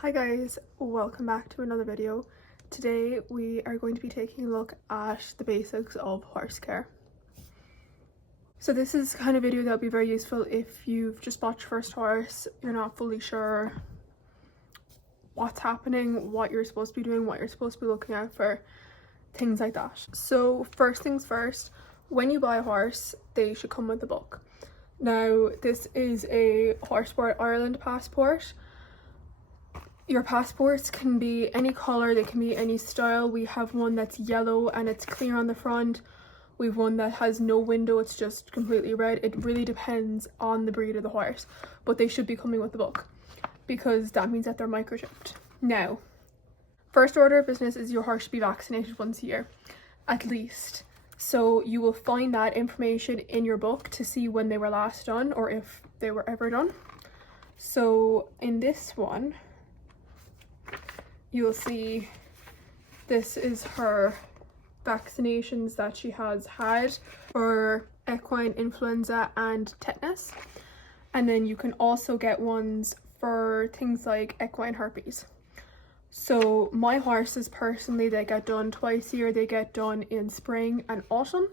Hi guys, welcome back to another video. Today we are going to be taking a look at the basics of horse care. So this is the kind of video that will be very useful if you've just bought your first horse, you're not fully sure what's happening, what you're supposed to be doing, what you're supposed to be looking out for, things like that. So first things first, when you buy a horse, they should come with a book. Now this is a Horse Sport Ireland passport. Your passports can be any colour, they can be any style. We have one that's yellow and it's clear on the front. We have one that has no window, it's just completely red. It really depends on the breed of the horse, but they should be coming with the book because that means that they're microchipped. Now, first order of business is your horse should be vaccinated once a year, at least. So you will find that information in your book to see when they were last done or if they were ever done. So in this one, you'll see this is her vaccinations that she has had for equine influenza and tetanus, and then you can also get ones for things like equine herpes. So my horses personally, they get done twice a year. They get done in spring and autumn,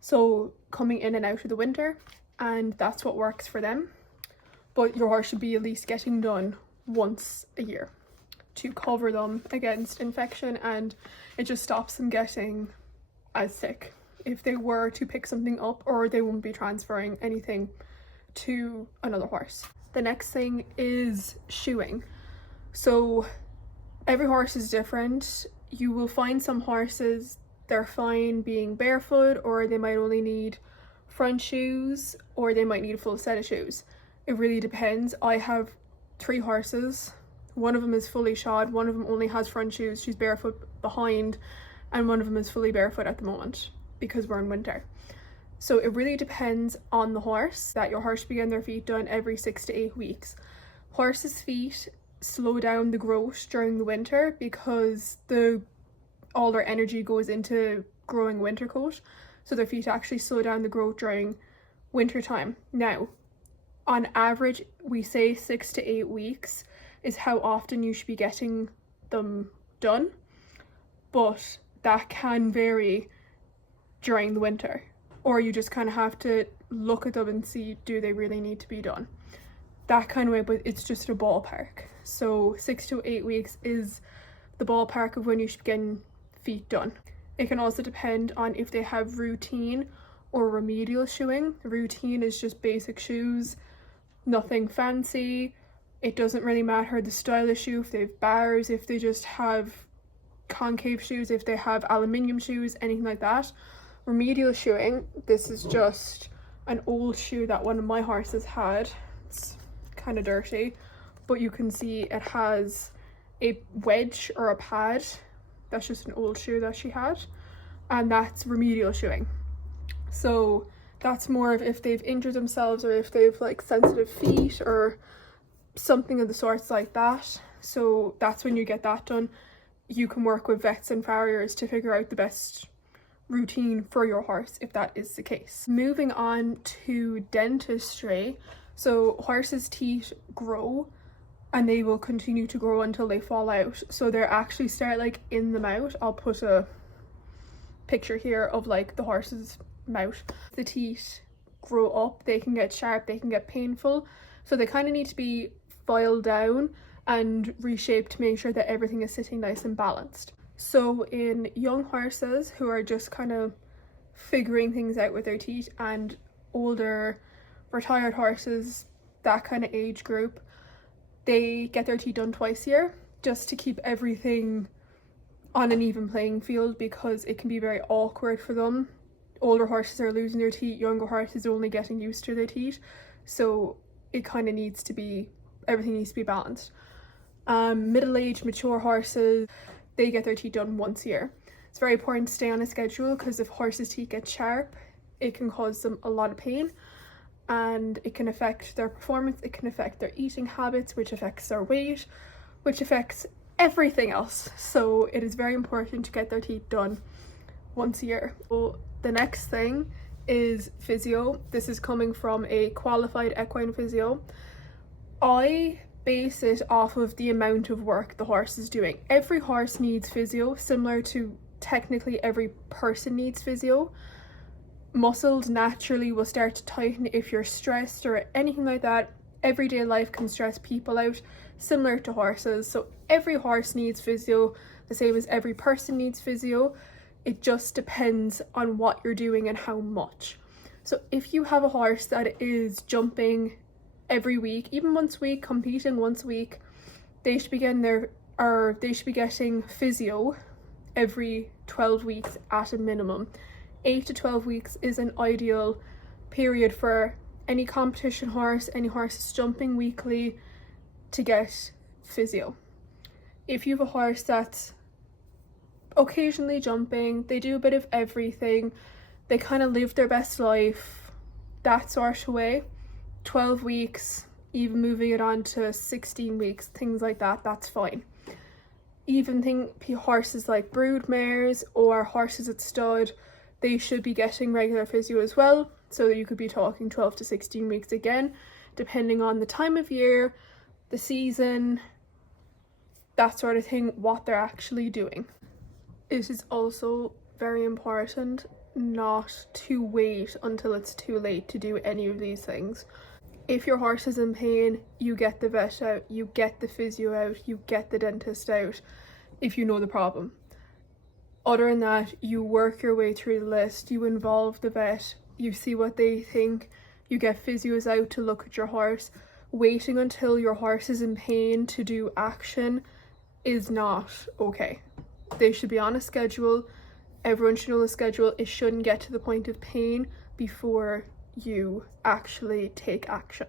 so coming in and out of the winter, and that's what works for them. But your horse should be at least getting done once a year to cover them against infection, and it just stops them getting as sick if they were to pick something up, or they won't be transferring anything to another horse. The next thing is shoeing. So every horse is different. You will find some horses, they're fine being barefoot, or they might only need front shoes, or they might need a full set of shoes. It really depends. I have 3 horses. One of them is fully shod, one of them only has front shoes, she's barefoot behind, and one of them is fully barefoot at the moment because we're in winter. So it really depends on the horse that your horse should be getting their feet done every 6 to 8 weeks. Horses' feet slow down the growth during the winter because all their energy goes into growing winter coat, so their feet actually slow down the growth during winter time. Now, on average, we say 6 to 8 weeks is how often you should be getting them done, but that can vary during the winter, or you just kind of have to look at them and see, do they really need to be done, that kind of way. But it's just a ballpark, so 6 to 8 weeks is the ballpark of when you should be getting feet done. It can also depend on if they have routine or remedial shoeing. Routine is just basic shoes, nothing fancy. It doesn't really matter the style of shoe, if they have bars, if they just have concave shoes, if they have aluminium shoes, anything like that. Remedial shoeing, this is just an old shoe that one of my horses had. It's kind of dirty, but you can see it has a wedge or a pad. That's just an old shoe that she had, and that's remedial shoeing. So that's more of if they've injured themselves or if they've like sensitive feet or something of the sorts like that. So that's when you get that done. You can work with vets and farriers to figure out the best routine for your horse if that is the case. Moving on to dentistry. So horses' teeth grow and they will continue to grow until they fall out. So they actually start like in the mouth. I'll put a picture here of like the horse's mouth. The teeth grow up, they can get sharp, they can get painful. So they kind of need to be filed down and reshaped to make sure that everything is sitting nice and balanced. So in young horses who are just kind of figuring things out with their teeth, and older retired horses, that kind of age group, they get their teeth done twice a year just to keep everything on an even playing field, because it can be very awkward for them. Older horses are losing their teeth, younger horses are only getting used to their teeth, so it kind of needs to be, everything needs to be balanced. Middle-aged mature horses, they get their teeth done once a year. It's very important to stay on a schedule because if horses' teeth get sharp, it can cause them a lot of pain, and it can affect their performance, it can affect their eating habits, which affects their weight, which affects everything else. So it is very important to get their teeth done once a year. So the next thing is physio. This is coming from a qualified equine physio. I base it off of the amount of work the horse is doing. Every horse needs physio, similar to technically every person needs physio. Muscles naturally will start to tighten if you're stressed or anything like that. Everyday life can stress people out, similar to horses. So every horse needs physio, the same as every person needs physio. It just depends on what you're doing and how much. So if you have a horse that is jumping every week, even once a week, competing once a week, they should be getting physio every 12 weeks at a minimum. 8 to 12 weeks is an ideal period for any competition horse, any horse that's jumping weekly, to get physio. If you have a horse that's occasionally jumping, they do a bit of everything, they kind of live their best life, that sort of way, 12 weeks, even moving it on to 16 weeks, things like that, that's fine. Even horses like brood mares or horses at stud, they should be getting regular physio as well. So you could be talking 12 to 16 weeks again, depending on the time of year, the season, that sort of thing, what they're actually doing. It is also very important not to wait until it's too late to do any of these things. If your horse is in pain, you get the vet out, you get the physio out, you get the dentist out if you know the problem. Other than that, you work your way through the list, you involve the vet, you see what they think, you get physios out to look at your horse. Waiting until your horse is in pain to do action is not okay. They should be on a schedule. Everyone should know the schedule. It shouldn't get to the point of pain before you actually take action.